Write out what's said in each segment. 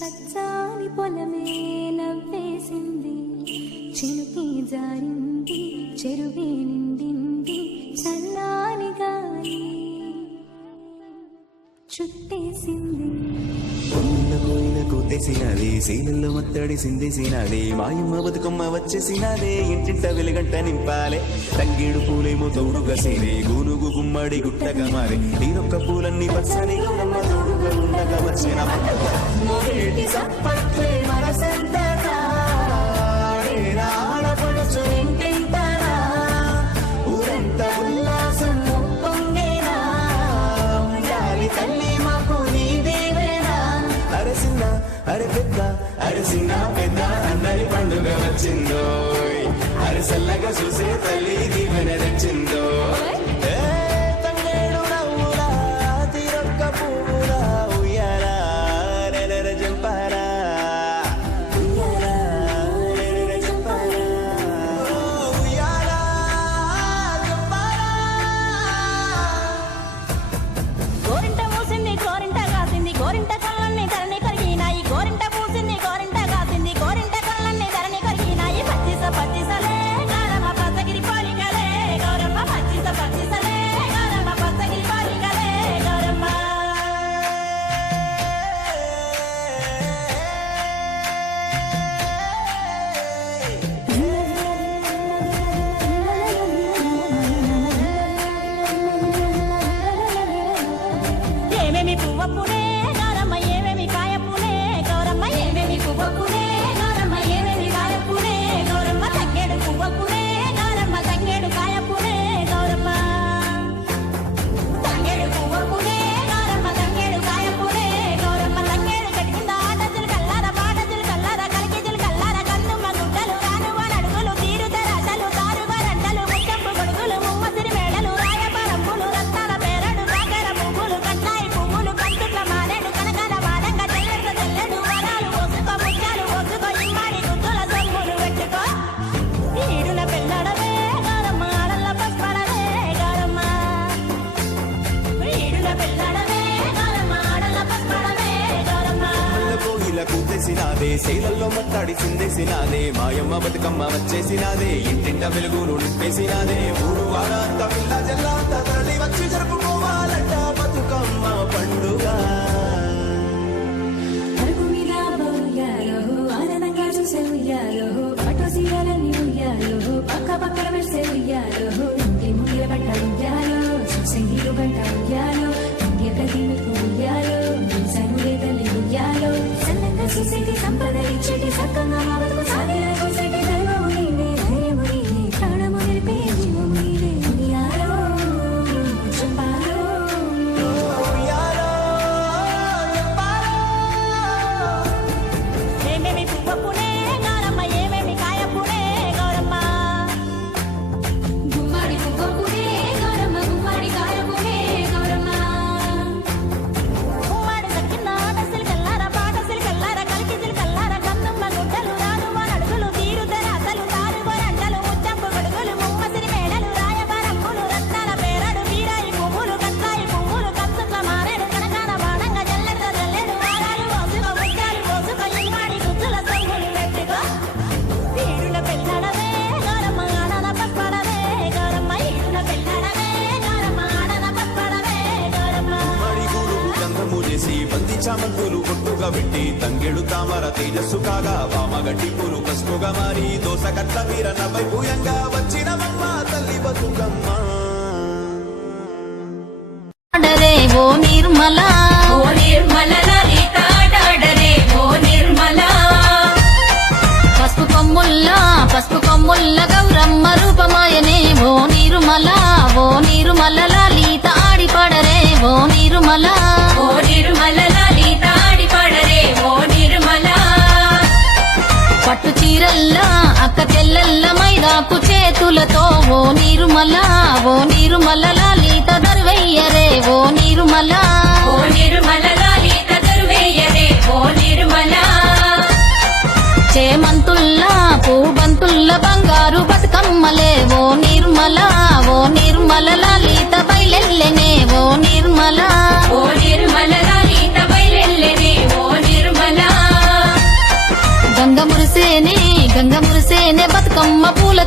పచ్చాని పొలమే నవ్వేసింది, చినుకే జారింది, చెరువే నిండింది, చల్లాని గాలి చుట్టేసింది. కోయిలకు తెసినది, సీనల్లో మత్తడి సిందేసినది, మాయమ్మ బతుకమ్మ వచ్చేసినదే, ఇంటింట వెలుగంట నింపాలే, తంగేడు పూలేమో తోడుగా సేరే, గూనుగు గుమ్మడి గుట్టగా మారే, తీరొక్క పూలన్నీ పచ్చని గౌరమ్మ తోడుగా ఉండగా వచ్చిన ఊరంతా ఉల్లాసం పొంగేనా, ఉండాలి తల్లి మాకు నీ దేవేనా. అరసిన్న అరపెద్ద అరసిన పెద్ద అందరి పండుగ వచ్చిందో, అరసల్లగా చూసే తల్లి దీవెన తెచ్చిందో. తంగేడు నవ్వులా తీరొక్క పువ్వులా ఉయ్యాలా నెలర జంపారా, ఉయ్యాలా నెలర జంపారా, ఉయ్యాలా జంపారా. గోరింట మూసింది గోరింట కాసింది, గోరింట కళ్ళన్ని ధరణి కరిగినాయి, గోరింట పూసింది గోరింట కాసింది, గోరింట కళ్ళన్ని ధరణి కరిగినాయి. పచ్చిస పచ్చిసలే గౌరమ్మ పచ్చగిరి పోలికలే, గౌరమ్మ పచ్చిస పచ్చిసలే గౌరమ్మ పచ్చగిరి పోలికలే, గౌరమ్మ. ఏమేమి పువ్వప్పునే గౌరమ్మ, ఏమేమి కాయప్పునే గౌరమ్మ, ఏమేమి పువ్వప్పునే గౌరమ్మ, ఏమేమి కాయప్పునే గౌరమ్మ, తంగేడు పువ్వప్పునే గౌరమ్మ, తంగేడు కాయప్పునే గౌరమ్మ, తంగేడు పువ్వప్పునే గౌరమ్మ, తంగేడు కాయప్పునే గౌరమ్మ, తంగేడు కట్టింద ఆటజులు కల్లార పాటజులు కల్లార కలికిజులు కల్లార కన్నుమ్మ గుడ్డలు రానువ నడుగులు తీరుతర అసలు తారుగా రంటలు ముచ్చంపు గొడుగులు ముమ్మసిరి మేడలు రాయపరంపులు రత్నాల పేరడు కాకర పువ్వులు కట్టాయి పువ్వులు కంచుట్ల మారేడు కనకన బాలంగా తెల్లెడు తెల్లెడు వరాలు పోసుకో ముత్యాలు పోసుకో ఇమ్మాడి గుద్దుల సొమ్ములు పెట్టుకో. ఈడున పెళ్ళడమే గౌరమ్మ ఆడల్ల పసుపడమే గౌరమ్మ, ఈడున పెళ్ళడమే గౌరమ్మ ఆడల్ల పసుపడమే గౌరమ్మ. కోయిలకు తెసినాదే, శైలల్లో మట్టాడి సిందేసినాదే, మాయమ్మ బతుకమ్మ వచ్చేసినాదే, ఇంటింట వెలుగులు నింపేసినాదే, ఊరు వారంత పిల్ల జల్లంతా తరలి వచ్చి జరుపుకోవాలంట బతుకమ్మ పండుగ. అరుగు మీద ఉయ్యాలో, ఆనందంగా చూసే ఉయ్యాలో, పట్టు సీరలన్నీ ఉయ్యాలో, పక్క పక్కన మెరిసే ఉయ్యాలో, ఇంటి ముంగిల పట్ట ఉయ్యాలో, చూసే నీరు గంట ఉయ్యాలో, ఇంటి ప్రతి మెతుకు ఉయ్యాలో, సనులే తల్లి ఉయ్యాలో, సన్నంగా చూసేటి సంపదలిచ్చేటి సక్కంగా మా బతుకు సాగిన చూసేటి దైవము నీవే, ధైర్యము నీవే, ప్రాణము నిలిపే జీవము నీవే. ఉయ్యాలో చెప్పాలో ఉయ్యాలో చెప్పాలో. ఏమేమి పువ్వప్పునే గౌరమ్మ, ఏమేమి కాయప్పునే గౌరమ్మ, గుమ్మడి పువ్వుకునే గౌరమ్మ, గుమ్మడి కాయకునే గౌరమ్మ, ఉమ్మాడి దక్కిన ఆటసిలు కల్లార పాటసిలు కల్లార కలికిసిలు కల్లార కన్నుమ్మ గుడ్డలు రానువ నడుగులు తీరుతెర అసలు తారుగో రంటలు ముచ్చంపు గొడుగులు ముమ్మసిరి మేడలు రాయబారంపులు రత్నాల పేరడు బీరాయి పువ్వులు కట్టాయి పువ్వులు కంచుట్ల మారేడు కనకాన బాణంగా జల్లెడు జల్లెడు వారాలు పోసుకో ముత్యాలు పోసుకో ఇమ్మాడి గుద్దుల సొమ్ములు పెట్టుకో. ఈడున పెళ్ళడమే గౌరమ్మ ఆడన పప్పడమే గౌరమ్మ, ఈడున పెళ్ళడమే గౌరమ్మ ఆడన పప్పడమే గౌరమ్మ. మడి గురువు గంధము చేసి బంతి చామంతులు కొట్టుగా పెట్టి, తంగెడు తామర తేజస్సు కాగా, వామగడ్డి పూలు పసుపుగా మారి, దోస కట్ల వీరన వైభూయంగా వచ్చినవమ్మ తల్లి బతుకమ్మ. ఆడరే ఓ నిర్మల, ఓ నిర్మల లలిత ఆడరే ఓ నిర్మల, పసుపు కొమ్ముల్ల గౌరమ్మ రూపమాయనే ఓ నిర్మల, ఓ నిర్మల లలిత ఆడి పడరే ఓ నిర్మల, ఓ నిర్మల లలిత ఆడి పడరే ఓ నిర్మల. పట్టు చీరల్లా అక్క చెల్లెల్ల మైదాకు చేతులతో ఓ నిర్మల, ఓ నిర్మల లలిత దరువెయ్యరే ఓ నిర్మల, ఓ నిర్మల లలిత దరువెయ్యరే ఓ నిర్మల. చేమంతుల్లా పూబంతుల్ల బంగారు బతుకమ్మలే ఓ నిర్మల, ఓ నిర్మల లలిత బయలెల్లెనే ఓ నిర్మల, ఓ నిర్మల లలిత బయలెల్లెనే ఓ నిర్మల.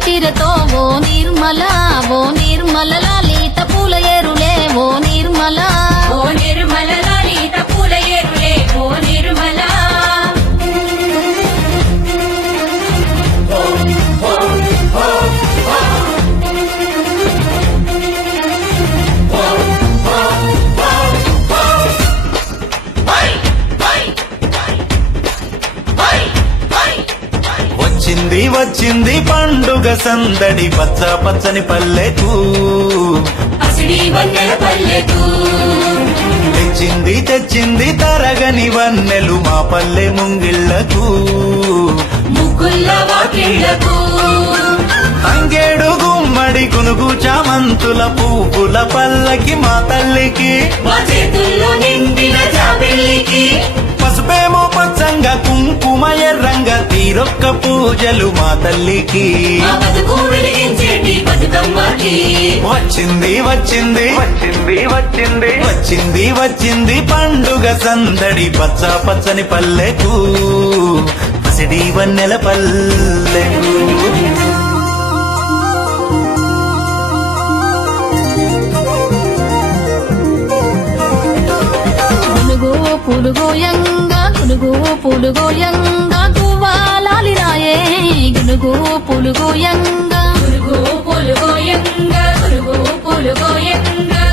పట్టిరతో ఓ నిర్మల లలిత పూల ఏరులే ఓ నిర్మల ఓ నిర్మల లలిత పూల ఏరులే ఓ నిర్మల వచ్చింది వచ్చింది పండుగ సందడి పచ్చ పచ్చని పల్లెకు పసిడి వన్నెల పల్లెకు తెచ్చింది తెచ్చింది తరగని వన్నెలు మా పల్లె ముంగిళ్లకు ముగ్గుల్ల వాకిళ్లకు తంగేడు గుమ్మడి గునుగు చామంతుల పువ్వుల పల్లకి మా తల్లికి మా చేతుల్లో నిండిన జాబిల్లికి పసుపేమో పచ్చంగా కుంకుమ ఎర్రంగా తీరొక్క పూజలు మా తల్లికి మా బతుకు వెలిగించేటి బతుకమ్మకి వచ్చింది వచ్చింది వచ్చింది వచ్చింది వచ్చింది వచ్చింది పండుగ సందడి పచ్చ పచ్చని పల్లెకు పసిడి వన్నెల పల్లెకు పులుగోయంగా గువ్వాలాలి రాయే పులుగోయంగా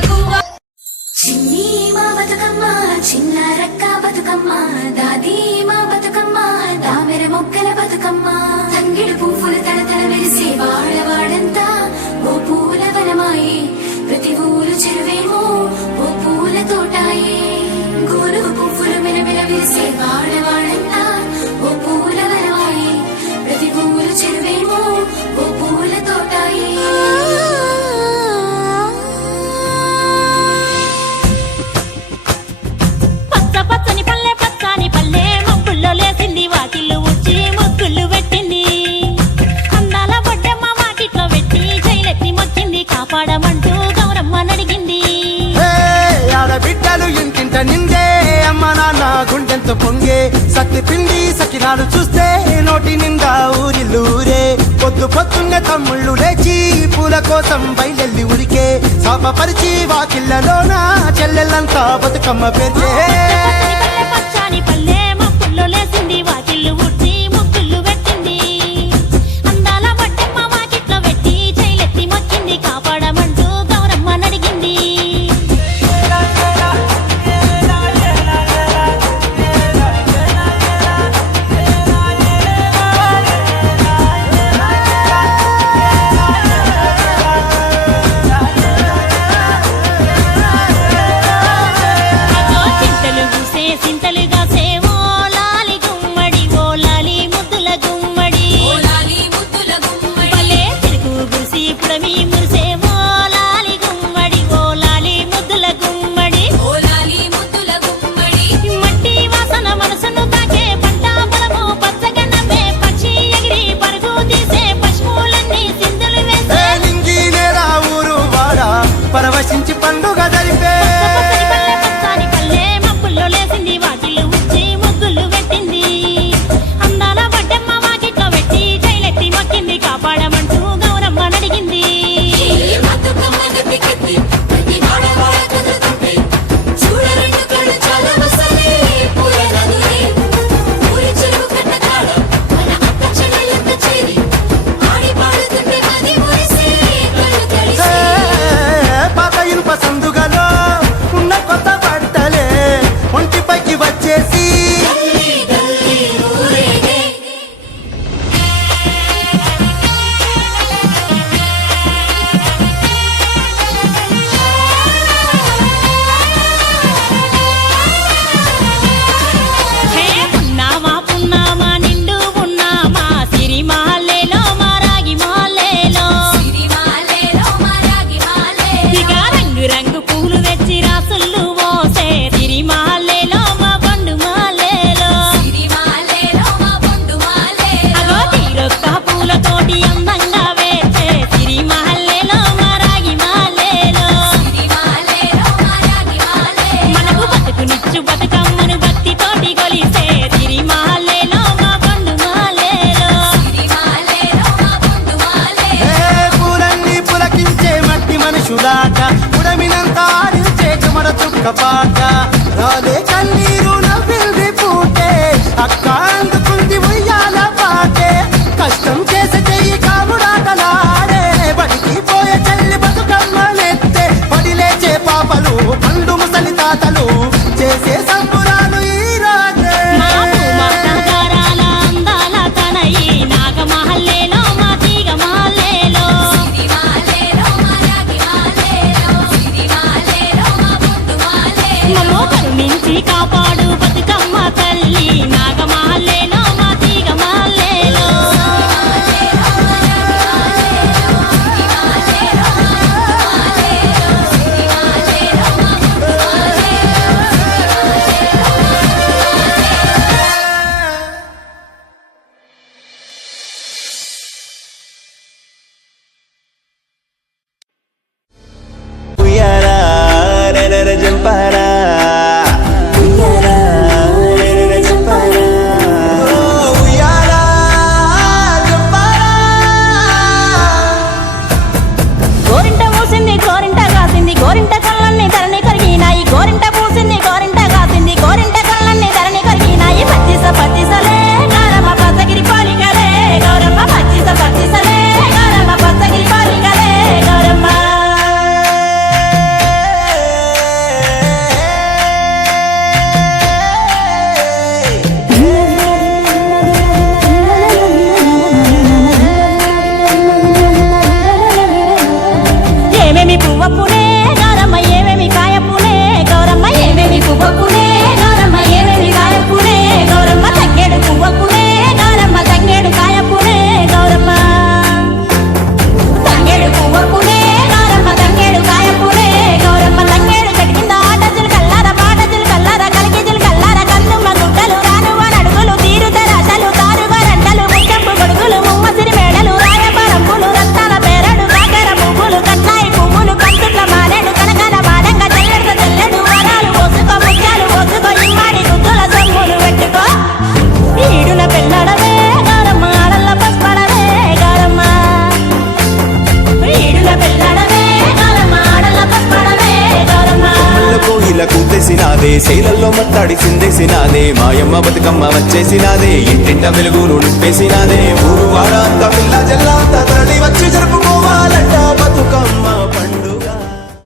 గువ్వ చిన్ని మా బతుకమ్మ చిన్న రక్క బతుకమ్మ దాది మా బతుకమ్మ దామెర మొక్కల బతుకమ్మ తంగిడు పువ్వులు తలతల మెరిసే వాడవాడంతా ఓ పూల వనమాయే ప్రతి ఊరు చెరువేమో ఓ పూల తోటాయే గోరు పువ్వులు మెలమెల విరిసే వాడవాడంతా ఓ పూల వనమాయే ప్రతి ఊరు చెరువేమో ఓ పూల తోటాయే పచ్చ పచ్చని పల్లె మబ్బుల్లో లేసింది వాకిళ్ళు ఊడ్చి ముగ్గులు పెట్టింది అందాల బొడ్డమ్మ వాకిట్లో పెట్టి జైలెత్తి మొక్కింది కాపాడమంటూ గౌరమ్మ నడిగింది ఆడబిడ్డలు ఇంటింట నిందే అమ్మ నాన్న గుండెంత పొంగే సత్తి పిండి సకినాలు చూస్తే నోటి నిండా ఊరిల్లూరే పొద్దు పొద్దున్నే తమ్ముళ్ళు లేచి పూల కోసం బయలెల్లి ఉరికే శాపపరిచి వాకిళ్ళలోన చెల్లెళ్ళంతా బతుకమ్మ పేర్చే పచ్చని పల్లె మబ్బుల్లో లేసింది వాకిళ్ళు ఊడ్చి ముగ్గులు పెట్టింది అందాల బొడ్డమ్మ వాకిట్లో పెట్టి జైలెత్తి మొక్కింది కాపాడమంటూ గౌరమ్మ నడిగింది చింతలు పూసే సింతలు కాసే ఓ లాలి గుమ్మడి ఓ లాలి ముద్దుల గుమ్మడి భలే తిరుగు గుసి పుడమి మురిసే ఓ లాలి గుమ్మడి ఓ లాలి ముద్దుల గుమ్మడి మట్టి వాసన మనసును తాకే పంట పొలము పచ్చగా నవ్వే పక్షి ఎగిరి పరుగు తీసే పశువులన్నీ సింధులు వేసే నింగి నేరా ఊరు వాడా పరవశించి పండుగ జరిపే పచ్చని పల్లె మబ్బుల్లో లేసింది వాకిళ్ళు కోయిల కూతేసినాదే శైలల్లో మత్తాడి సిందేసినాదే మాయమ్మ బతుకమ్మ వచ్చేసినాదే ఇంటింట వెలుగులు నింపేసినాదే ఊరు వాడ అంత పిల్ల జల్లా అంతా తరలి వచ్చి జరుపుకో